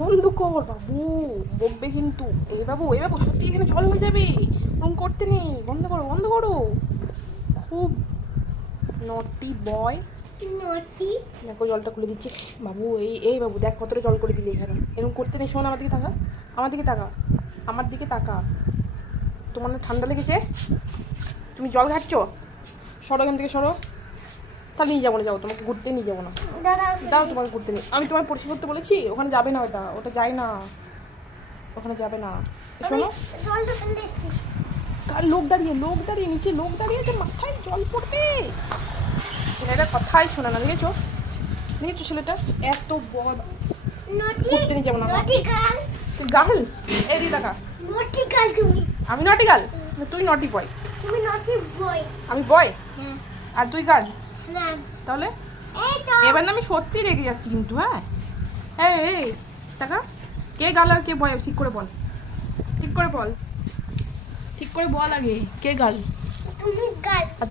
বন্ধ কর বাবু, বকবে কিন্তু। এই বাবু সত্যি এখানে জল হয়ে যাবে, ওরকম করতে নেই। বন্ধ করো বন্ধ করো। খুব নটি বয়। দেখো জলটা খুলে দিচ্ছি বাবু। এই বাবু দেখ কতটা জল করে দিলি এখানে। এরকম করতে নেই। শোন আমার দিকে তাকা, আমার দিকে তাকা, আমার দিকে তাকা। তোমার না ঠান্ডা লেগেছে? তুমি জল ঘাটছো? সরো এখান থেকে, সরো। তাহলে নিয়ে যাবো না, যাও, তোমাকে ঘুরতে নিয়ে যাবো না। দাও, তোমাকে ঘুরতে নিয়ে। আমি তোমার পরিষ্কার করতে বলেছি? ওখানে যাবে না, ওটা যায় না, ওখানে যাবে না। শোনো, কার লোক দাঁড়িয়ে নিচে লোক দাঁড়িয়ে আছে, মাথায় জল পড়বে। ছেলেটা কথাই শোনে না, দেখেছো ছেলেটা এত বড়। ঘুরতে নিয়ে যাবো না। তুই গাল, এই দিকে টাকা। আমি নটি গাল, তুই নটি বয়। আমি বয় আর তুই গাল। তাহলে এবার না আমি সত্যি রেগে যাচ্ছি কিন্তু। হ্যাঁ এই টাকা, কে গাল আর কে বয় ঠিক করে বল, ঠিক করে বল, ঠিক করে বল আগে কে গাল।